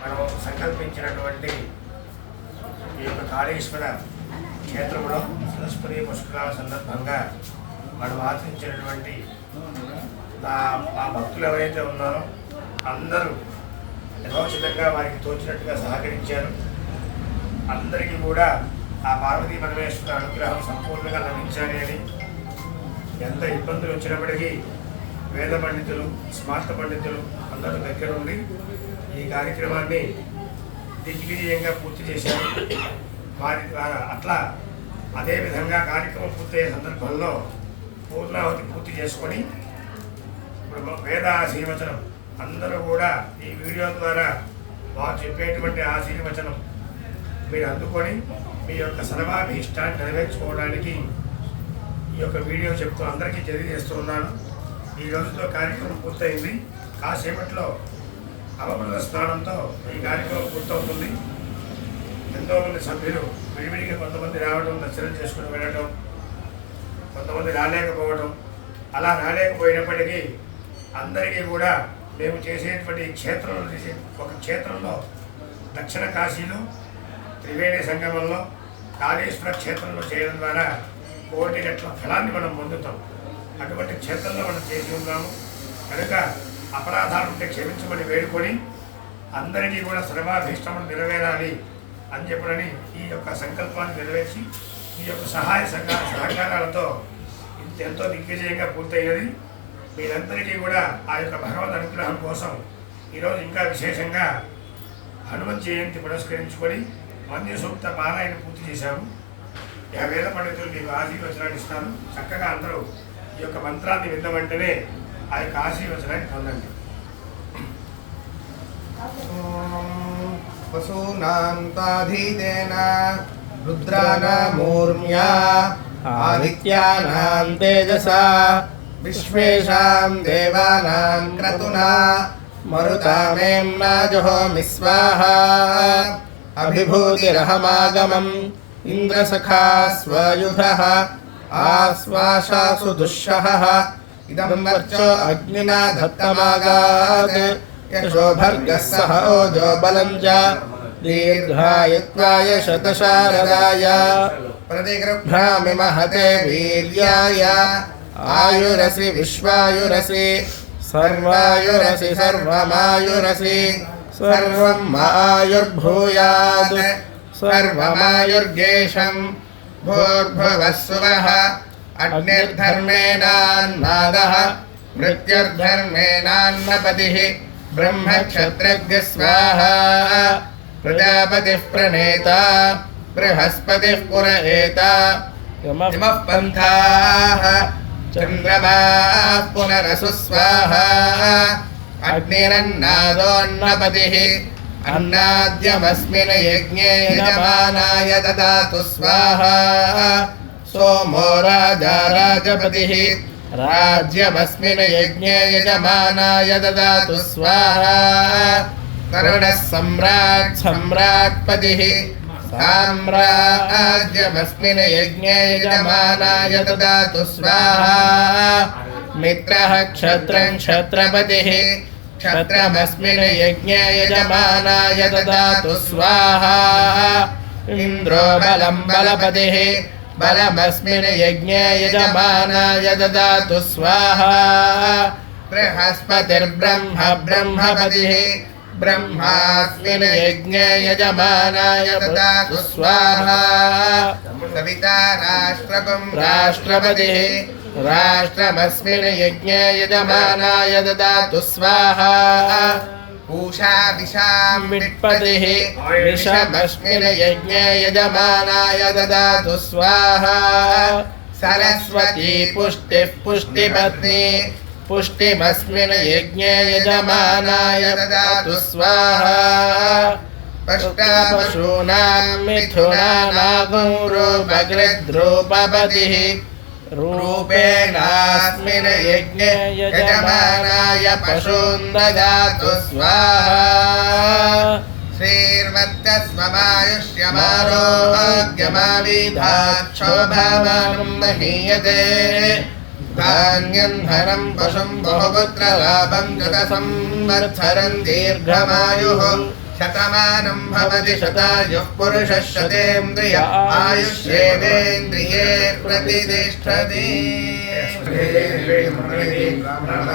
మనం సంకల్పించినటువంటి ఈ యొక్క కాళేశ్వర క్షేత్రంలో సరస్వతి పుష్కరాల సందర్భంగా మనం ఆచరించినటువంటి ఆ భక్తులు ఎవరైతే ఉన్నారో అందరూ యథోచితంగా వారికి తోచినట్టుగా సహకరించారు. అందరికీ కూడా ఆ పార్వతీ పరమేశ్వర అనుగ్రహం సంపూర్ణంగా లభించాలి అని ఎంత ఇబ్బందులు వచ్చినప్పటికీ వేద పండితులు, స్మార్త పండితులు అందరూ దగ్గరుండి ఈ కార్యక్రమాన్ని దిగ్విజయంగా పూర్తి చేశారు. వారి అట్లా అదేవిధంగా కార్యక్రమం పూర్తయ్యే సందర్భంలో పూర్ణావతి పూర్తి చేసుకొని ఇప్పుడు వేద ఆశీర్వచనం అందరూ కూడా ఈ వీడియో ద్వారా వారు చెప్పేటువంటి ఆశీర్వచనం మీరు అందుకొని మీ యొక్క సర్వాభీష్టాన్ని నెరవేర్చుకోవడానికి ఈ యొక్క వీడియో చెప్తూ అందరికీ తెలియజేస్తూ ఉన్నాను. ఈ రోజుతో కార్యక్రమం పూర్తయింది. కాసేపట్లో అవమృత స్నానంతో ఈ కార్యక్రమం పూర్తవుతుంది. ఎంతోమంది సభ్యులు విడివిడిగా కొంతమంది రావడం, దర్శనం చేసుకుని వెళ్ళడం, కొంతమంది రాలేకపోవడం, అలా రాలేకపోయినప్పటికీ అందరికీ కూడా మేము చేసేటువంటి క్షేత్రంలో ఒక క్షేత్రంలో దక్షిణ కాశీలో త్రివేణి సంగమంలో కాళేశ్వర క్షేత్రంలో చేయడం ద్వారా కోటి రెట్ల ఫలాన్ని మనం పొందుతాం. అటువంటి క్షేత్రంలో మనం చేసి ఉన్నాము కనుక అపరాధాలు ఉంటే క్షమించమని వేడుకొని అందరికీ కూడా సర్వాభీష్టములు నెరవేరాలి అని చెప్పని ఈ యొక్క సంకల్పాన్ని నెరవేర్చి ఈ యొక్క సహాయ సహకారాలతో ఎంతో దిగ్విజయంగా పూర్తయినది. మీరందరికీ కూడా ఆ యొక్క భగవద్ అనుగ్రహం కోసం ఈరోజు ఇంకా విశేషంగా హనుమత్ జయంతి పురస్కరించుకొని మంది సూక్త పారాయణ పూర్తి చేశాము. వేద పండితులు మీకు ఆశీర్వచనాన్ని ఇస్తాను. చక్కగా అందరూ ఈ యొక్క మంత్రాన్ని విన్న వెంటనే ఆ యొక్క ఆశీర్వచనాన్ని పొందండి. వసూనాంతాధీతేన రుద్రానామూర్మ్యా ఆదిత్యానాం తేజసా విశ్వేషాం దేవానాం క్రతునా మరుతామేమ్నా జహోమి స్వాహా అభిభూతిరహమాగమం ఇంద్రసఖా స్వయుధః ఆశ్వాసాసు దుఃషః ఇదం వర్చో అగ్నినా దత్తమాగాత్ యశోభర్గः సహ ఓజో బలం చ దీర్ఘాయుత్వాయ శతశారదాయ ప్రతిగృహ్ణామి మహతే వీర్యాయ ఆయురసి విశ్వాయురసి సర్వాయురసి సర్వమాయురసి సర్వం ఆయుర్భూయాత్ సర్వమాయుర్గేషం భూర్భువస్సువః అగ్నిర్ధర్మేణాన్నాదః మృత్యుర్ధర్మేణాన్నపతిః బ్రహ్మక్షత్రజ్ఞ స్వాహా ప్రజాపతిః ప్రణేత బృహస్పతిః పురయేత ఇమః పంథాః చంద్రమాః పునరసు స్వాహా అగ్నిరన్నాదోన్నపతిః అన్నాద్యమస్మిన్ యజ్ఞే యజమానాయ దదాతు స్వాహా సోమో రాజా రాజపతిః రాజ్యమస్మిన్ యజ్ఞే యజమానాయ దదాతు స్వాహా కరుణః సమ్రాట్ సమ్రాట్పతిః సామ్రాజ్యమస్మిన్ యజ్ఞే యజమానాయ దదాతు స్వాహా మిత్రః క్షత్రం క్షత్రపతిః క్షత్రమస్మిన్ యజ్ఞే యజమానాయ దదాతు స్వాహా ఇంద్రో బలం బలపతిః బలమస్మిన్ యజ్ఞే యజమానాయ దదాతు స్వాహా బృహస్పతిర్బ్రహ్మ బ్రహ్మపతిః బ్రహ్మాస్మిన్ యజ్ఞే యజమానాయ దదాతు స్వాహా సవితా రాష్ట్రకం రాష్ట్రపతిః రాష్ట్రమస్మిన్ యజ్ఞే యజమానాయ దదాతు స్వాహా పూషా విషాం విట్పతిః విషమస్మిన్ యజ్ఞే యజమానాయ దదాతు స్వాహా సరస్వతీ పుష్టిః పుష్టిపత్ని పుష్టిమస్మిన్ యజ్ఞే యజమానాయ దదాతు స్వాహా పశూనాం మిథునానాగౌరూపగృద్రూపపతిః రూపేణాస్మిన్ యజ్ఞే యజమానాయ పశూన్ దదాతు స్వాహా శ్రీర్వత్తస్వమాయుష్యమారోగ్యమావిధాక్షోభామానం మహీయతే ధాన్యం ధనం పశుం బహుపుత్రలాభం గత సంవత్సరం దీర్ఘమాయుః शतमानं भवति शतायुः पुरुषः शतेन्द्रिय आयुष्येवेन्द्रिये प्रतिष्ठति ब्राह्मणो